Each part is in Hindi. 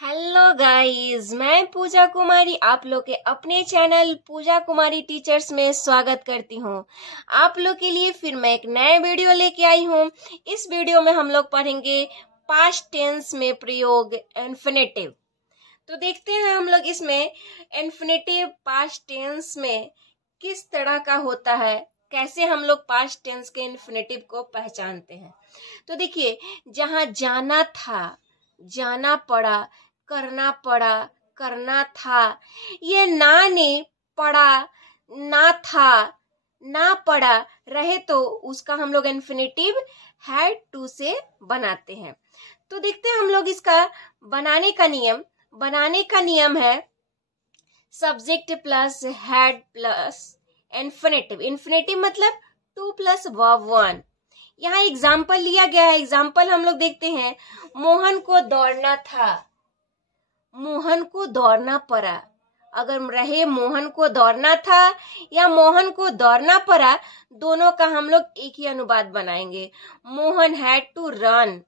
हेलो गाइस, मैं पूजा कुमारी आप लोग के अपने चैनल पूजा कुमारी टीचर्स में स्वागत करती हूँ। आप लोग के लिए फिर मैं एक नए वीडियो लेके आई हूँ। इस वीडियो में हम लोग पढ़ेंगे पास्ट टेंस में प्रयोग इन्फिनेटिव। तो देखते हैं हम लोग इसमें इन्फिनेटिव पास्ट टेंस में किस तरह का होता है, कैसे हम लोग पास्ट टेंस के इन्फिनेटिव को पहचानते हैं। तो देखिए, जहाँ जाना था, जाना पड़ा, करना पड़ा, करना था, ये ना ने पड़ा, ना था, ना पड़ा रहे तो उसका हम लोग इन्फिनेटिव हैड टू से बनाते हैं। तो देखते हैं हम लोग इसका बनाने का नियम है subject plus had plus infinitive. Infinitive मतलब 2 प्लस वर्ब 1। यहाँ एग्जाम्पल लिया गया है। एग्जाम्पल हम लोग देखते हैं, मोहन को दौड़ना था, मोहन को दौड़ना पड़ा। अगर रहे मोहन को दौड़ना था या मोहन को दौड़ना पड़ा, दोनों का हम लोग एक ही अनुवाद बनाएंगे। Mohan had to run.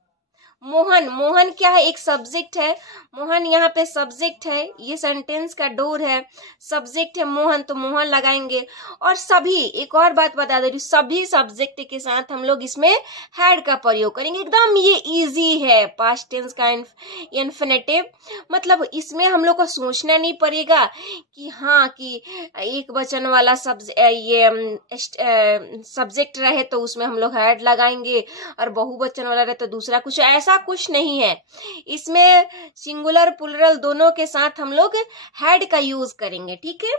Mohan क्या है? एक सब्जेक्ट है। मोहन यहाँ पे सब्जेक्ट है, ये सेंटेंस का डोर है, सब्जेक्ट है मोहन, तो मोहन लगाएंगे। और सभी, एक और बात बता दे रही हूँ, सभी सब्जेक्ट के साथ हम लोग इसमें हैड का प्रयोग करेंगे। एकदम ये इजी है पास्ट टेंस का इन्फिनेटिव। मतलब इसमें हम लोग को सोचना नहीं पड़ेगा कि हाँ कि एक वचन वाला सब्जेक्ट रहे तो उसमें हम लोग हैड लगाएंगे और बहुवचन वाला रहे तो दूसरा कुछ, ऐसा कुछ नहीं है। इसमें सिंगुलर प्लुरल दोनों के साथ हम लोग हैड का यूज करेंगे। ठीक है,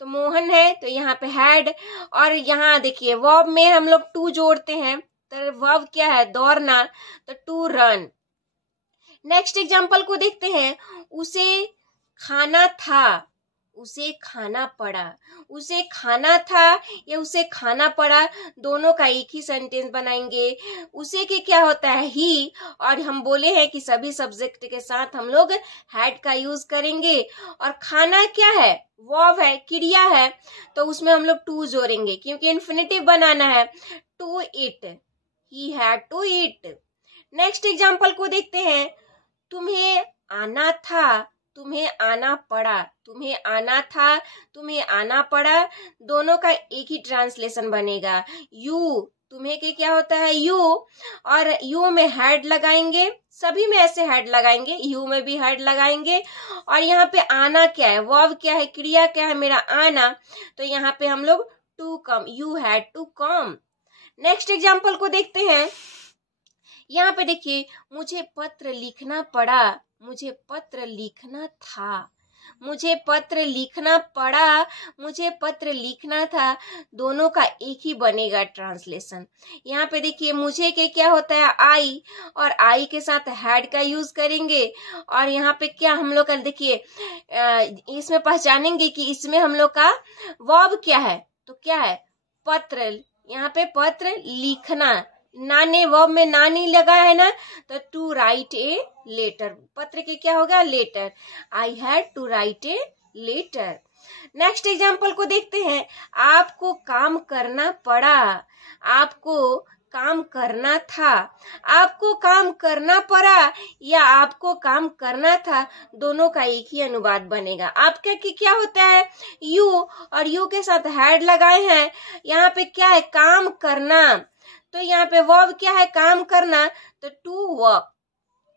तो मोहन है तो यहाँ पे हैड। और यहाँ देखिए वर्ब में हम लोग टू जोड़ते हैं, तो वर्ब क्या है? दौड़ना, तो टू रन। नेक्स्ट एग्जांपल को देखते हैं, उसे खाना था, उसे खाना पड़ा। उसे खाना था या उसे खाना पड़ा, दोनों का एक ही सेंटेंस बनाएंगे। उसे के क्या होता है? ही। और हम बोले हैं कि सभी सब्जेक्ट के साथ हम लोग हैड का यूज करेंगे। और खाना क्या है? वर्ब है, क्रिया है, तो उसमें हम लोग टू जोड़ेंगे क्योंकि इन्फिनेटिव बनाना है। To eat, he had to eat. Next example को देखते हैं, तुम्हें आना था, तुम्हें आना पड़ा। तुम्हें आना था, तुम्हें आना पड़ा, दोनों का एक ही ट्रांसलेशन बनेगा। यू, तुम्हें के क्या होता है? यू। और यू में हैड लगाएंगे, सभी में ऐसे हैड लगाएंगे, यू में भी हैड लगाएंगे। और यहाँ पे आना क्या है? वर्ब क्या है? क्रिया क्या है? मेरा आना, तो यहाँ पे हम लोग to come, you had to come. Next example को देखते हैं, यहाँ पे देखिए, मुझे पत्र लिखना पड़ा, मुझे पत्र लिखना था, मुझे पत्र लिखना पड़ा, मुझे पत्र लिखना था, दोनों का एक ही बनेगा ट्रांसलेशन। यहाँ पे देखिए मुझे के क्या होता है? आई, और आई के साथ हैड का यूज करेंगे। और यहाँ पे क्या हम लोग का देखिए, इसमें पहचानेंगे कि इसमें हम लोग का वर्ब क्या है, तो क्या है? पत्र। यहाँ पे पत्र लिखना, ना ने वर्ब में ना नहीं लगा है ना, तो टू राइट ए लेटर। पत्र के क्या होगा? Letter. I had to write a letter. Next example को देखते हैं, आपको काम करना पड़ा, आपको काम करना था। आपको काम करना पड़ा या आपको काम करना था, दोनों का एक ही अनुवाद बनेगा। आपका की क्या होता है? यू, और यू के साथ हैड लगाए हैं। यहाँ पे क्या है? काम करना, तो यहाँ पे वर्ब क्या है? काम करना, तो टू वर्क,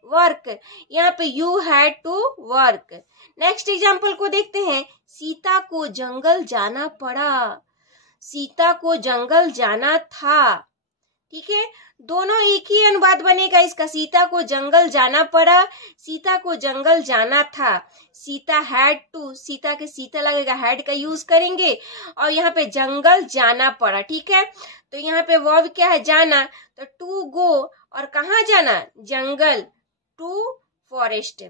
वर्क। यहाँ पे you had to work. Next example को देखते हैं, सीता को जंगल जाना पड़ा, सीता को जंगल जाना था। ठीक है, दोनों एक ही अनुवाद बनेगा इसका। सीता को जंगल जाना पड़ा, सीता को जंगल जाना था। सीता हैड टू, सीता के सीता लगेगा, हैड का यूज करेंगे। और यहाँ पे जंगल जाना पड़ा। ठीक है, तो यहाँ पे वर्ब क्या है? जाना, तो टू गो, और कहाँ जाना? जंगल, to forest.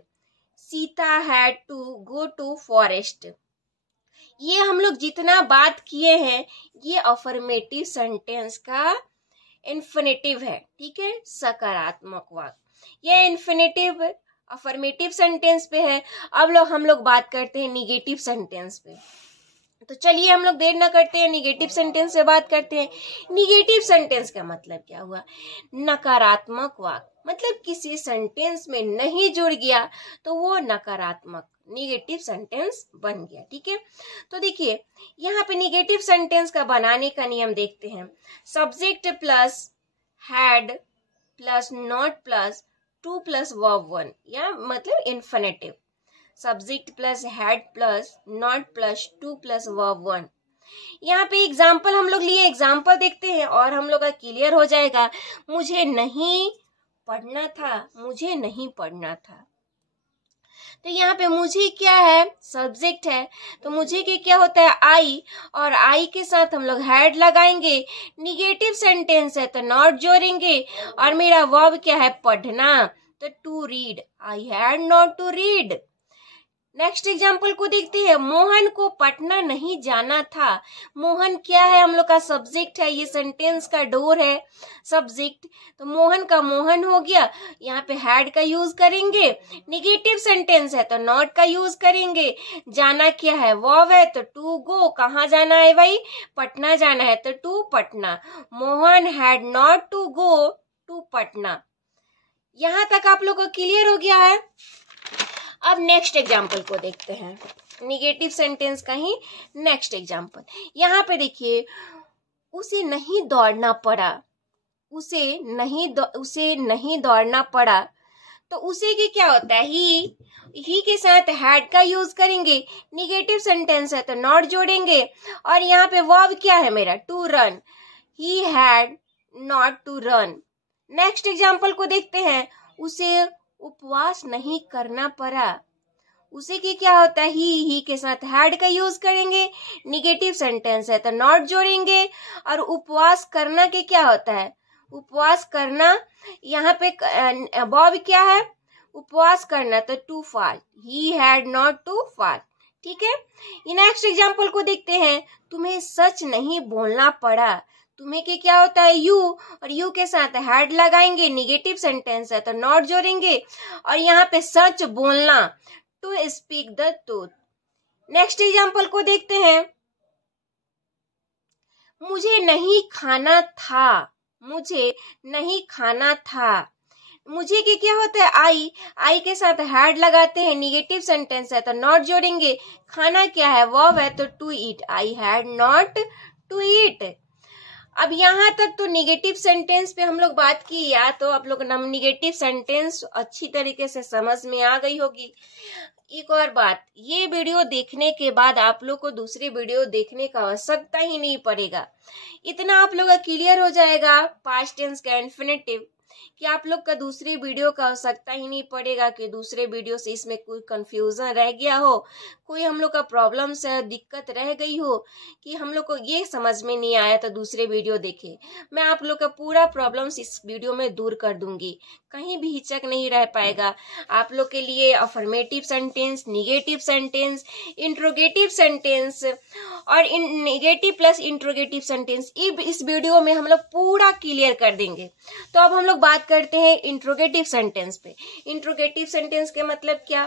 Sita had to go to forest. ये हम लोग जितना बात किए हैं, ये अफर्मेटिव सेंटेंस का इन्फिनेटिव है। ठीक है, सकारात्मक वाक्य। ये इन्फिनेटिव अफर्मेटिव सेंटेंस पे है। अब हम लोग बात करते हैं निगेटिव सेंटेंस पे। तो चलिए हम लोग देर ना करते हैं, निगेटिव सेंटेंस से बात करते हैं। निगेटिव सेंटेंस का मतलब क्या हुआ? नकारात्मक वाक्य। मतलब किसी सेंटेंस में नहीं जुड़ गया तो वो नकारात्मक निगेटिव सेंटेंस बन गया। ठीक है, तो देखिए यहाँ पे निगेटिव सेंटेंस का बनाने का नियम देखते हैं। Subject plus had plus not plus to plus verb one, या मतलब infinitive. Subject plus had plus not plus to plus verb one. यहाँ पे एग्जाम्पल हम लोग लिए, एग्जाम्पल देखते हैं और हम लोग का क्लियर हो जाएगा। मुझे नहीं पढ़ना था, मुझे नहीं पढ़ना था। तो यहाँ पे मुझे क्या है, सब्जेक्ट है, तो मुझे के क्या होता है, आई, और आई के साथ हम लोग हैड लगाएंगे। निगेटिव सेंटेंस है तो नॉट जोड़ेंगे, और मेरा वर्ब क्या है, पढ़ना, तो to read, I had not to read. Next example को देखते हैं। मोहन को पटना नहीं जाना था। मोहन क्या है, हम लोग का सब्जेक्ट है, ये सेंटेंस का डोर है सब्जेक्ट, तो मोहन का मोहन हो गया। यहाँ पे हैड का यूज करेंगे। निगेटिव सेंटेंस है तो नॉट का यूज करेंगे। जाना क्या है, वर्ब है, तो टू गो, कहाँ जाना है भाई, पटना जाना है, तो to Patna. Mohan had not to go to Patna. यहाँ तक आप लोग को क्लियर हो गया है। अब नेक्स्ट एग्जाम्पल को देखते हैं, निगेटिव सेंटेंस का ही नेक्स्ट एग्जाम्पल। यहाँ पे देखिए, उसे नहीं दौड़ना पड़ा, उसे नहीं दौड़ना पड़ा, तो उसे की क्या होता है, ही के साथ हैड का यूज करेंगे। निगेटिव सेंटेंस है तो नॉट जोड़ेंगे, और यहाँ पे वर्ब क्या है मेरा, to run, he had not to run. Next example को देखते हैं। उसे उपवास नहीं करना पड़ा, उसे की क्या होता है, ही के साथ हैड का यूज करेंगे। निगेटिव सेंटेंस है तो नॉट जोड़ेंगे, और उपवास करना के क्या होता है, उपवास करना, यहाँ पे वर्ब क्या है, उपवास करना, तो to fast, he had not to fast. ठीक है, नेक्स्ट एग्जाम्पल को देखते हैं। तुम्हें सच नहीं बोलना पड़ा, तुम्हें के क्या होता है, यू, और यू के साथ हैड लगाएंगे। निगेटिव सेंटेंस है तो नॉट जोड़ेंगे, और यहाँ पे सच बोलना, to speak the truth. Next example को देखते हैं। मुझे नहीं खाना था, मुझे नहीं खाना था, मुझे के क्या होता है, आई के साथ हैड लगाते हैं। निगेटिव सेंटेंस है तो नॉट जोड़ेंगे। खाना क्या है, वर्ब है, तो to eat, I had not to eat. अब यहाँ तक तो निगेटिव सेंटेंस पे हम लोग बात की, या तो आप लोग निगेटिव सेंटेंस अच्छी तरीके से समझ में आ गई होगी। एक और बात, ये वीडियो देखने के बाद आप लोग को दूसरी वीडियो देखने का आवश्यकता ही नहीं पड़ेगा। इतना आप लोग का क्लियर हो जाएगा पास्ट टेंस का इन्फिनेटिव, कि आप लोग का दूसरी वीडियो का आवश्यकता ही नहीं पड़ेगा कि दूसरे वीडियो से इसमें कोई कंफ्यूजन रह गया हो, कोई हम लोग का प्रॉब्लम से दिक्कत रह गई हो कि हम लोग को ये समझ में नहीं आया तो दूसरे वीडियो देखे। मैं आप लोग का पूरा प्रॉब्लम्स इस वीडियो में दूर कर दूंगी, कहीं भी हिचक नहीं रह पाएगा। आप लोग के लिए affirmative sentence, negative sentence, interrogative sentence और निगेटिव प्लस इंट्रोगेटिव सेंटेंस इस वीडियो में हम लोग पूरा क्लियर कर देंगे। तो अब हम लोग बात करते हैं इंट्रोगेटिव सेंटेंस पे। इंट्रोगेटिव सेंटेंस के मतलब क्या,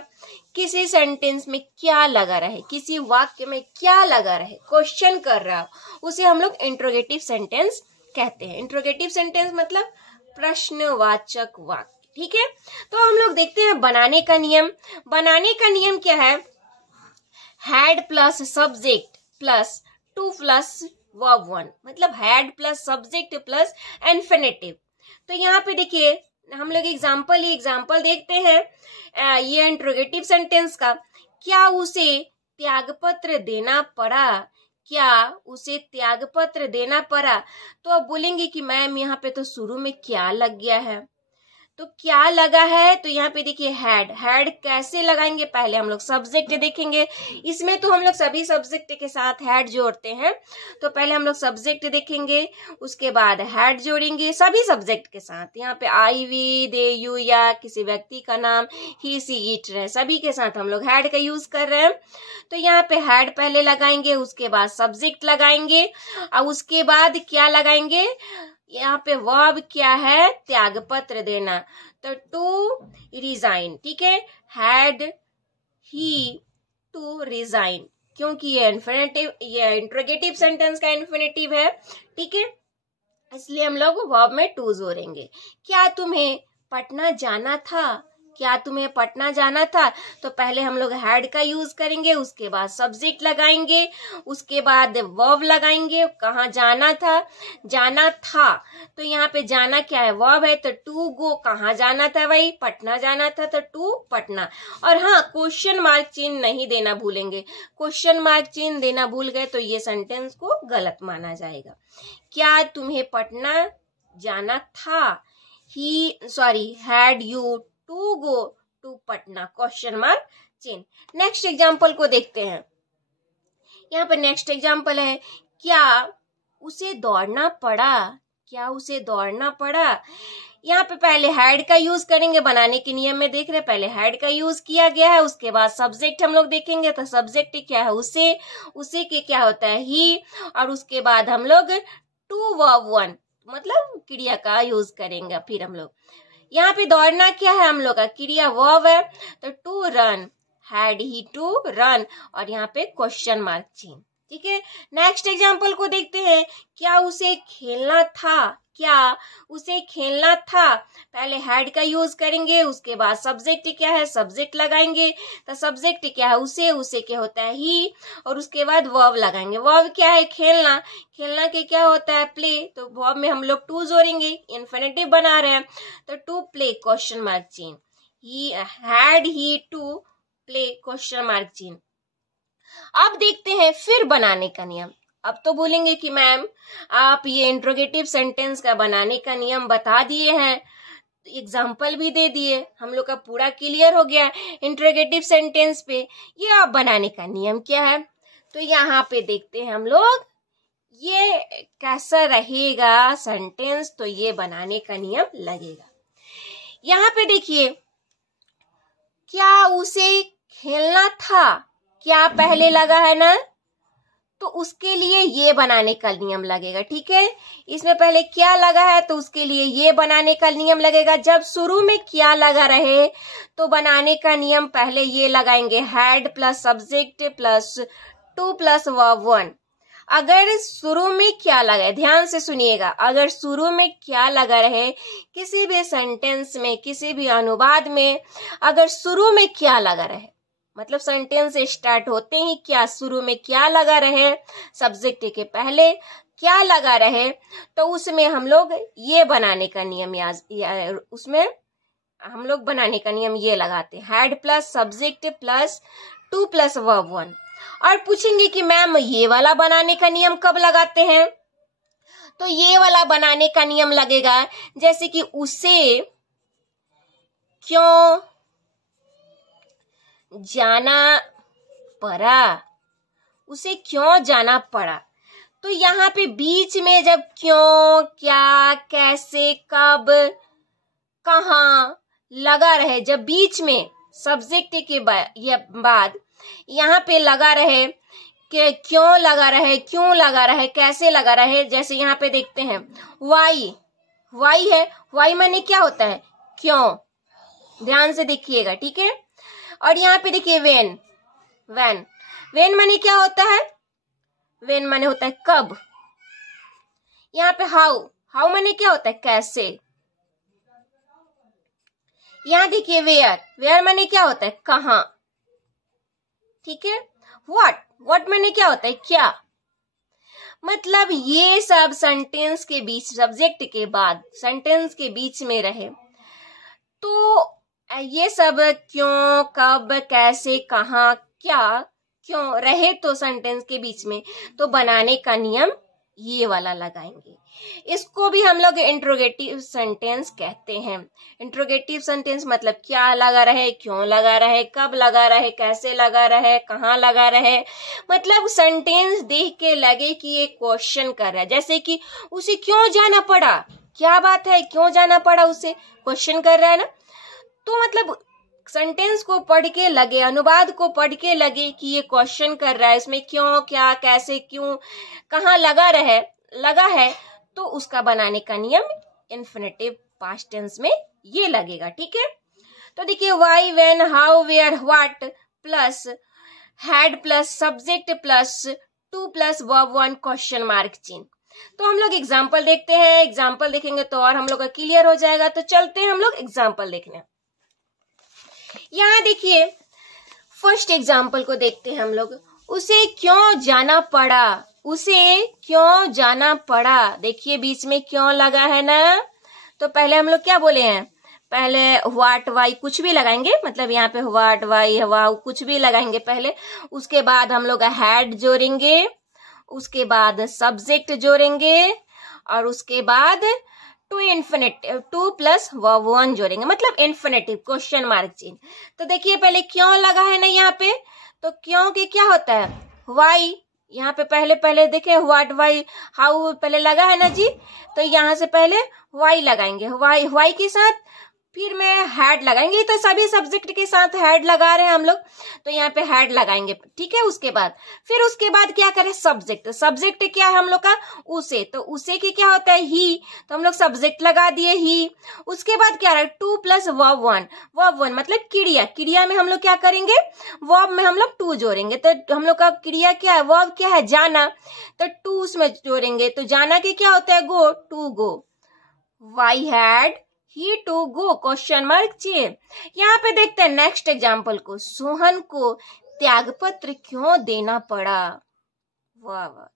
किसी सेंटेंस में क्या लगा रहे, किसी वाक्य में क्या लगा रहे, क्वेश्चन कर रहा हो, उसे हम लोग इंट्रोगेटिव सेंटेंस कहते हैं। इंट्रोगेटिव सेंटेंस मतलब प्रश्नवाचक वाक्य। ठीक है, तो हम लोग देखते हैं बनाने का नियम। बनाने का नियम क्या है, had plus subject plus to plus verb one, मतलब had plus subject plus infinitive. तो यहाँ पे देखिए हम लोग एग्जाम्पल देखते हैं ये इंट्रोगेटिव सेंटेंस का। क्या उसे त्यागपत्र देना पड़ा, क्या उसे त्यागपत्र देना पड़ा। तो अब बोलेंगे कि मैम यहाँ पे तो शुरू में क्या लग गया है, तो क्या लगा है, तो यहाँ पे देखिए हैड कैसे लगाएंगे, पहले हम लोग सब्जेक्ट देखेंगे। इसमें तो हम लोग सभी सब्जेक्ट के साथ हैड जोड़ते हैं, तो पहले हम लोग सब्जेक्ट देखेंगे, उसके बाद हैड जोड़ेंगे सभी सब्जेक्ट के साथ। यहाँ पे आई, वी, दे, यू या किसी व्यक्ति का नाम, ही, सी, इट रहे, सभी के साथ हम लोग हैड का यूज कर रहे हैं। तो यहाँ पे हैड पहले लगाएंगे, उसके बाद सब्जेक्ट लगाएंगे, और उसके बाद क्या लगाएंगे, यहाँ पे वर्ब क्या है, त्यागपत्र देना, तो टू रिजाइन। ठीक है, हैड ही टू रिजाइन, क्योंकि ये इन्फिनेटिव, ये इंट्रोगेटिव सेंटेंस का इन्फिनेटिव है। ठीक है, इसलिए हम लोग वर्ब में टू जोड़ेंगे। क्या तुम्हें पटना जाना था, क्या तुम्हें पटना जाना था, तो पहले हम लोग हैड का यूज करेंगे, उसके बाद सब्जेक्ट लगाएंगे, उसके बाद वर्ब लगाएंगे। कहाँ जाना था, जाना था, तो यहाँ पे जाना क्या है, वर्ब है, तो टू गो, कहाँ जाना था भाई, पटना जाना था, तो टू पटना। और हाँ, क्वेश्चन मार्क चिन्ह नहीं देना भूलेंगे, क्वेश्चन मार्क चिन्ह देना भूल गए तो ये सेंटेंस को गलत माना जाएगा। क्या तुम्हें पटना जाना था, had you to go to Patna, question mark चिन्ह। नेक्स्ट एग्जाम्पल को देखते हैं। यहाँ पर नेक्स्ट एग्जाम्पल है, क्या उसे दौड़ना पड़ा, क्या उसे दौड़ना पड़ा। यहाँ पे पहले हैड का यूज करेंगे, बनाने के नियम में देख रहे पहले हैड का यूज किया गया है, उसके बाद सब्जेक्ट हम लोग देखेंगे, तो सब्जेक्ट क्या है, उसे के क्या होता है, ही, और उसके बाद हम लोग टू वर्ब वन मतलब क्रिया का यूज करेंगे। फिर हम लोग यहाँ पे दौड़ना क्या है, हम लोग का क्रिया वर्ब है, तो to run, had he to run, और यहाँ पे क्वेश्चन मार्क चिन्ह। ठीक है, नेक्स्ट एग्जाम्पल को देखते हैं। क्या उसे खेलना था, क्या उसे खेलना था, पहले हैड का यूज करेंगे, उसके बाद सब्जेक्ट क्या है, सब्जेक्ट लगाएंगे, तो सब्जेक्ट क्या है, उसे क्या होता है, ही, और उसके बाद वर्ब लगाएंगे। वर्ब क्या है, खेलना, खेलना के क्या होता है, प्ले, तो वर्ब में हम लोग टू जोड़ेंगे, इन्फिनेटिव बना रहे हैं, तो टू प्ले क्वेश्चन मार्क चिन्ह, he had he to play question mark चिन्ह। अब देखते हैं फिर बनाने का नियम। अब तो बोलेंगे कि मैम आप ये इंट्रोगेटिव सेंटेंस का बनाने का नियम बता दिए हैं, एग्जाम्पल भी दे दिए, हम लोग का पूरा क्लियर हो गया इंट्रोगेटिव सेंटेंस पे, ये आप बनाने का नियम क्या है। तो यहाँ पे देखते हैं हम लोग ये कैसा रहेगा सेंटेंस, तो ये बनाने का नियम लगेगा। यहाँ पे देखिए, क्या उसे खेलना था, क्या पहले लगा है ना, तो उसके लिए ये बनाने का नियम लगेगा। ठीक है, इसमें पहले क्या लगा है तो उसके लिए ये बनाने का नियम लगेगा। जब शुरू में क्या लगा रहे तो बनाने का नियम पहले ये लगाएंगे, had plus subject plus to plus verb one. अगर शुरू में क्या लगा है, ध्यान से सुनिएगा, अगर शुरू में क्या लगा रहे किसी भी सेंटेंस में, किसी भी अनुवाद में, अगर शुरू में क्या लगा रहे मतलब सेंटेंस स्टार्ट होते ही क्या शुरू में क्या लगा रहे, सब्जेक्ट के पहले क्या लगा रहे, तो उसमें हम लोग ये बनाने का नियम उसमें हम लोग बनाने का नियम ये लगाते हैं, had plus subject plus to plus verb one. और पूछेंगे कि मैम ये वाला बनाने का नियम कब लगाते हैं, तो ये वाला बनाने का नियम लगेगा जैसे कि उसे क्यों जाना पड़ा, उसे क्यों जाना पड़ा। तो यहाँ पे बीच में जब क्यों, क्या, कैसे, कब, कहाँ लगा रहे, जब बीच में सब्जेक्ट के बाद यहाँ पे लगा रहे कि क्यों लगा रहे, क्यों लगा रहे, कैसे लगा रहे, जैसे यहाँ पे देखते हैं वाई है, वाई माने क्या होता है, क्यों, ध्यान से देखिएगा। ठीक है, और यहाँ पे देखिए वेन माने क्या होता है, वेन माने होता है कब। यहाँ पे हाउ माने क्या होता है, कैसे। यहाँ देखिए वेयर माने क्या होता है, कहाँ। ठीक है, व्हाट माने क्या होता है, क्या। मतलब ये सब सेंटेंस के बीच, सब्जेक्ट के बाद सेंटेंस के बीच में रहे तो ये सब क्यों, कब, कैसे, कहाँ, क्या, क्यों रहे तो सेंटेंस के बीच में, तो बनाने का नियम ये वाला लगाएंगे। इसको भी हम लोग इंट्रोगेटिव सेंटेंस कहते हैं। इंट्रोगेटिव सेंटेंस मतलब क्या लगा रहे, क्यों लगा रहे, कब लगा रहे, कैसे लगा रहे, कहाँ लगा रहे, मतलब सेंटेंस देख के लगे कि ये क्वेश्चन कर रहा है। जैसे कि उसे क्यों जाना पड़ा, क्या बात है, क्यों जाना पड़ा, उसे क्वेश्चन कर रहा है ना, तो मतलब सेंटेंस को पढ़ के लगे, अनुवाद को पढ़ के लगे कि ये क्वेश्चन कर रहा है, इसमें क्यों, क्या, कैसे, क्यों, कहाँ लगा है, तो उसका बनाने का नियम इन्फिनेटिव पास्ट टेंस में ये लगेगा। ठीक है, तो देखिए why, when, how, where, what plus had plus subject plus to plus verb one question mark चिन्ह। तो हम लोग एग्जाम्पल देखते हैं, एग्जाम्पल देखेंगे तो और हम लोग का क्लियर हो जाएगा। तो चलते हैं हम लोग एग्जाम्पल देखने। यहाँ देखिए फर्स्ट एग्जाम्पल को देखते हैं हम लोग। उसे क्यों जाना पड़ा, उसे क्यों जाना पड़ा। देखिए बीच में क्यों लगा है ना, तो पहले हम लोग क्या बोले हैं, पहले व्हाट वाई कुछ भी लगाएंगे, मतलब यहाँ पे व्हाट वाई वाउ कुछ भी लगाएंगे पहले, उसके बाद हम लोग हैड जोड़ेंगे, उसके बाद सब्जेक्ट जोड़ेंगे, और उसके बाद टू इन्फिनेटिव 2 प्लस वर्ब 1 जोड़ेंगे, मतलब इन्फिनेटिव क्वेश्चन मार्क चिन्ह। तो देखिए पहले क्यों लगा है ना यहाँ पे, तो क्यों के क्या होता है वाई, यहाँ पे पहले देखें व्हाट वाई हाउ पहले लगा है ना जी, तो यहाँ से पहले वाई लगाएंगे, वाई के साथ फिर में हैड लगाएंगे, तो सभी सब्जेक्ट के साथ हैड लगा रहे हैं हम लोग, तो यहाँ पे हैड लगाएंगे, ठीक है। उसके बाद क्या करें, सब्जेक्ट क्या है हम लोग का उसे, तो उसे की क्या होता है ही, तो हम लोग सब्जेक्ट लगा दिए ही। उसके बाद क्या रहा 2 प्लस वर्ब 1 मतलब क्रिया में हम लोग क्या करेंगे, वर्ब में हम लोग 2 जोड़ेंगे, तो हम लोग का क्रिया क्या है, वर्ब क्या है जाना, तो 2 उसमें जोड़ेंगे, तो जाना की क्या होता है go, to go, why had he to go question mark चिन्ह। यहाँ पे देखते हैं नेक्स्ट एग्जाम्पल को, सोहन को त्यागपत्र क्यों देना पड़ा। वाह वाह,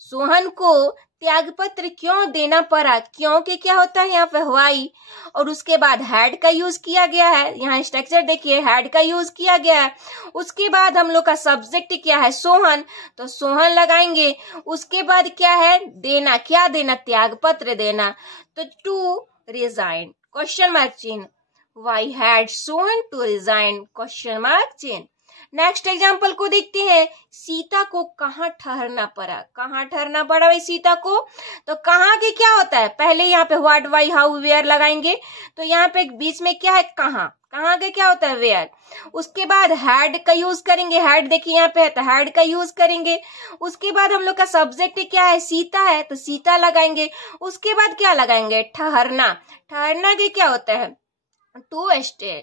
सोहन को त्यागपत्र क्यों देना पड़ा, क्योंकि क्या होता है यहाँ पे वाई, और उसके बाद हैड का यूज किया गया है, यहाँ स्ट्रक्चर देखिए हैड का यूज किया गया है। उसके बाद हम लोग का सब्जेक्ट क्या है सोहन, तो सोहन लगाएंगे। उसके बाद क्या है देना, क्या देना त्यागपत्र देना, तो टू रिजाइन क्वेश्चन मार्क चिन्ह, why had Sohan to resign question mark चिन्ह। नेक्स्ट एग्जाम्पल को देखते हैं, सीता को कहाँ ठहरना पड़ा, कहाँ ठहरना पड़ा भाई सीता को, तो कहाँ के क्या होता है, पहले यहाँ पे व्हाट वाई हाउ वेयर लगाएंगे, तो यहाँ पे बीच में क्या है कहाँ, कहाँ के क्या होता है वेयर। उसके बाद हैड का यूज करेंगे, हैड देखिए यहाँ पे है तो हैड का यूज करेंगे। उसके बाद हम लोग का सब्जेक्ट क्या है सीता है, तो सीता लगाएंगे। उसके बाद क्या लगाएंगे ठहरना, ठहरना के क्या होता है टू स्टे,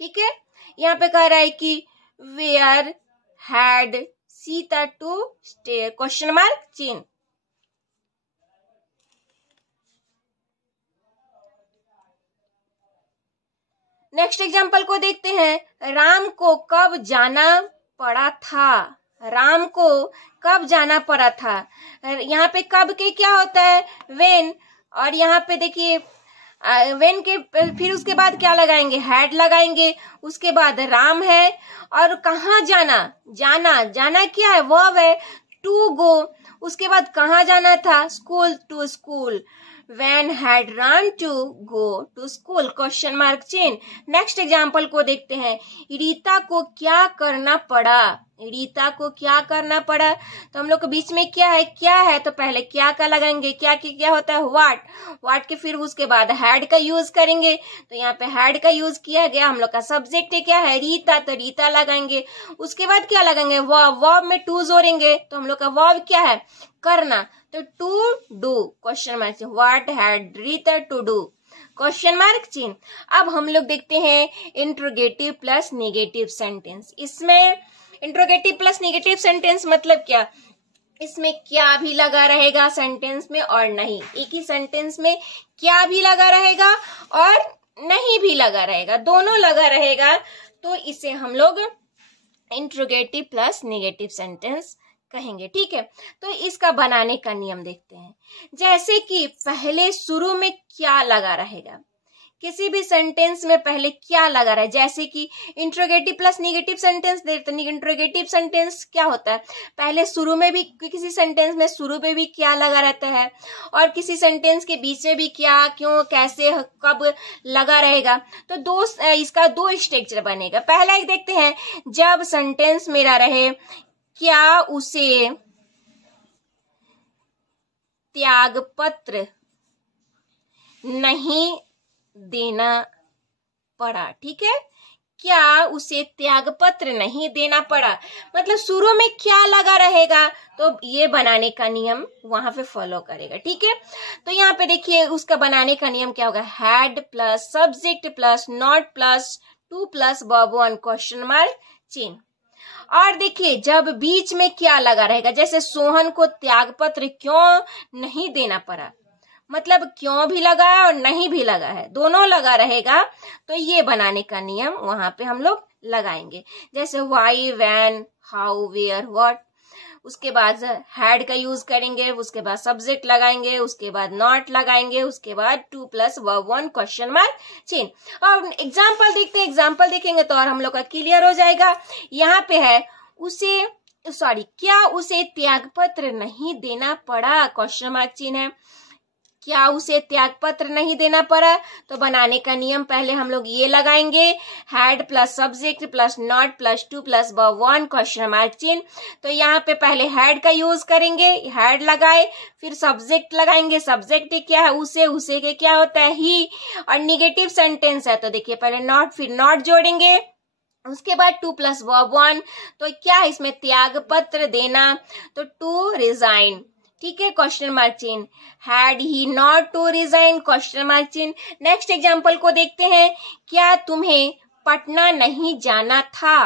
ठीक है। यहाँ पे कह रहा है कि where had Sita to stay question mark चिन्ह। नेक्स्ट एग्जाम्पल को देखते हैं, राम को कब जाना पड़ा था, राम को कब जाना पड़ा था। यहाँ पे कब के क्या होता है वेन, और यहाँ पे देखिए वेन के फिर उसके बाद क्या लगाएंगे हैड लगाएंगे। उसके बाद राम है, और कहाँ जाना, जाना क्या है वर्ब है टू गो। उसके बाद कहाँ जाना था school, to school, when had run to go to school question mark चिन्ह। नेक्स्ट एग्जाम्पल को देखते हैं, रीता को क्या करना पड़ा, रीता को क्या करना पड़ा, तो हम लोग के बीच में क्या है तो पहले क्या का लगाएंगे, क्या होता है व्हाट के फिर उसके बाद हैड का यूज करेंगे, तो यहाँ पे हैड का यूज किया गया। हम लोग का सब्जेक्ट क्या है रीता, तो रीता लगाएंगे। उसके बाद क्या लगाएंगे वर्ब में टू जोड़ेंगे, तो हम लोग का वर्ब क्या है करना, तो टू डू क्वेश्चन मार्क चिन्ह, what had Rita to do question mark चिन्ह। अब हम लोग देखते हैं इंट्रोगेटिव प्लस नेगेटिव सेंटेंस। इसमें इंट्रोगेटिव प्लस नेगेटिव सेंटेंस मतलब क्या, इसमें क्या भी लगा रहेगा सेंटेंस में और नहीं, एक ही सेंटेंस में क्या भी लगा रहेगा और नहीं भी लगा रहेगा, दोनों लगा रहेगा, तो इसे हम लोग इंट्रोगेटिव प्लस नेगेटिव सेंटेंस कहेंगे, ठीक है। तो इसका बनाने का नियम देखते हैं। जैसे कि पहले शुरू में क्या लगा रहेगा, किसी भी सेंटेंस में पहले क्या लगा रहा है, जैसे कि इंट्रोगेटिव प्लस नेगेटिव सेंटेंस देखते हैं। इंट्रोगेटिव सेंटेंस क्या होता है, पहले शुरू में भी किसी सेंटेंस में शुरू में भी क्या लगा रहता है, और किसी सेंटेंस के बीच में भी क्या, क्यों, कैसे, कब लगा रहेगा। तो इसका दो स्ट्रक्चर बनेगा। पहला एक देखते हैं, जब सेंटेंस मेरा रहे क्या उसे त्यागपत्र नहीं देना पड़ा, ठीक है। क्या उसे त्यागपत्र नहीं देना पड़ा, मतलब शुरू में क्या लगा रहेगा, तो ये बनाने का नियम वहां पे फॉलो करेगा, ठीक है। तो यहाँ पे देखिए उसका बनाने का नियम क्या होगा, had plus subject plus not plus to plus verb 1 question mark चिन्ह। और देखिए जब बीच में क्या लगा रहेगा, जैसे सोहन को त्यागपत्र क्यों नहीं देना पड़ा, मतलब क्यों भी लगा है और नहीं भी लगा है, दोनों लगा रहेगा, तो ये बनाने का नियम वहां पे हम लोग लगाएंगे। जैसे why, when, how, where, what, उसके बाद हैड का यूज करेंगे, उसके बाद सब्जेक्ट लगाएंगे, उसके बाद नॉट लगाएंगे, उसके बाद 2 + वर्ब 1 क्वेश्चन मार्क चिन्ह। और एग्जाम्पल देखते हैं, एग्जाम्पल देखेंगे तो और हम लोग का क्लियर हो जाएगा। यहाँ पे है क्या उसे त्यागपत्र नहीं देना पड़ा, क्वेश्चन मार्क चिन्ह है, क्या उसे त्यागपत्र नहीं देना पड़ा, तो बनाने का नियम पहले हम लोग ये लगाएंगे, had plus subject plus not plus 2 + verb 1 question mark चिन्ह। तो यहाँ पे पहले हैड का यूज करेंगे, हैड लगाए, फिर सब्जेक्ट लगाएंगे, सब्जेक्ट क्या है, उसे के क्या होता है, ही, और निगेटिव सेंटेंस है तो देखिए पहले नॉट, फिर नॉट जोड़ेंगे, उसके बाद 2 + वर्ब 1, तो क्या है इसमें त्यागपत्र देना, तो टू रिजाइन, ठीक है, क्वेश्चन मार्क चिन्ह, had he not to resign, question mark चिन्ह। नेक्स्ट एग्जांपल को देखते हैं, क्या तुम्हें पटना नहीं जाना था,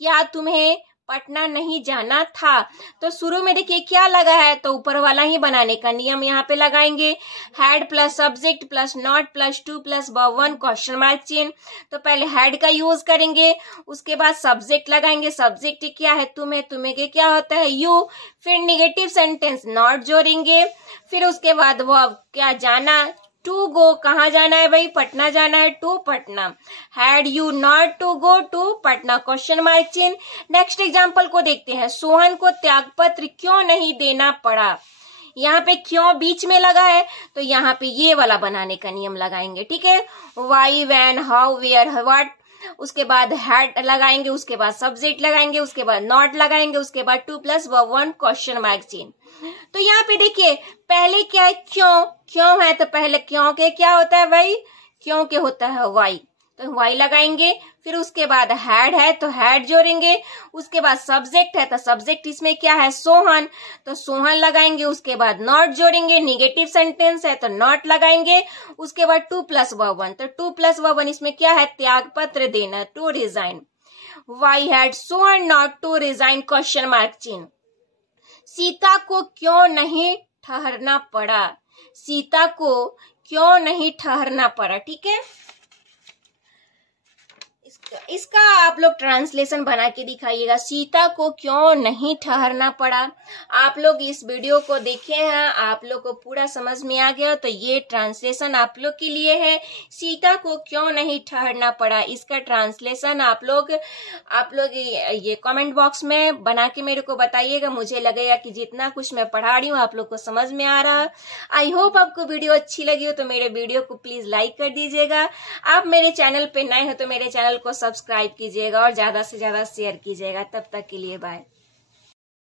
क्या तुम्हें पटना नहीं जाना था, तो शुरू में देखिए क्या लगा है, तो ऊपर वाला ही बनाने का नियम यहाँ पे लगाएंगे, had plus subject plus not plus 2 + verb 1 question mark चिन्ह। तो पहले हैड का यूज करेंगे, उसके बाद सब्जेक्ट लगाएंगे, सब्जेक्ट क्या है, तुम्हें के क्या होता है, यू, फिर निगेटिव सेंटेंस नॉट जोड़ेंगे, फिर उसके बाद वो क्या जाना, टू गो, कहाँ जाना है भाई, पटना जाना है, to Patna, had you not to go to Patna, question mark चिन्ह। नेक्स्ट एग्जांपल को देखते हैं, सोहन को त्यागपत्र क्यों नहीं देना पड़ा, यहाँ पे क्यों बीच में लगा है, तो यहाँ पे ये वाला बनाने का नियम लगाएंगे, ठीक है, why, when, how, where, what, उसके बाद हैड लगाएंगे, उसके बाद सब्जेक्ट लगाएंगे, उसके बाद नॉट लगाएंगे, उसके बाद 2 + वर्ब 1 क्वेश्चन मार्क चिन्ह। तो यहाँ पे देखिए पहले क्या है, क्यों है, तो पहले क्यों के क्या होता है भाई, क्यों के होता है वाई, तो वाई लगाएंगे, फिर उसके बाद हैड है तो हैड जोड़ेंगे, उसके बाद सब्जेक्ट है तो सब्जेक्ट इसमें क्या है, सोहन, तो सोहन लगाएंगे, उसके बाद नॉट जोड़ेंगे, निगेटिव सेंटेंस है तो नॉट लगाएंगे, उसके बाद 2 + वर्ब 1, तो 2 + वर्ब 1 इसमें क्या है, त्यागपत्र देना, to resign, why had Sohan not to resign, question mark चिन्ह। सीता को क्यों नहीं ठहरना पड़ा, सीता को क्यों नहीं ठहरना पड़ा, ठीक है, इसका आप लोग ट्रांसलेशन बना के दिखाइएगा, सीता को क्यों नहीं ठहरना पड़ा। आप लोग इस वीडियो को देखे हैं, आप लोग को पूरा समझ में आ गया, तो ये ट्रांसलेशन आप लोग के लिए है, सीता को क्यों नहीं ठहरना पड़ा, इसका ट्रांसलेशन आप लोग ये कमेंट बॉक्स में बना के मेरे को बताइएगा, मुझे लगेगा कि जितना कुछ मैं पढ़ा रही हूँ आप लोग को समझ में आ रहा है। आई होप आपको वीडियो अच्छी लगी हो तो मेरे वीडियो को प्लीज लाइक कर दीजिएगा, आप मेरे चैनल पे नए हो तो मेरे चैनल को सब्सक्राइब कीजिएगा और ज्यादा से ज्यादा शेयर कीजिएगा। तब तक के लिए बाय।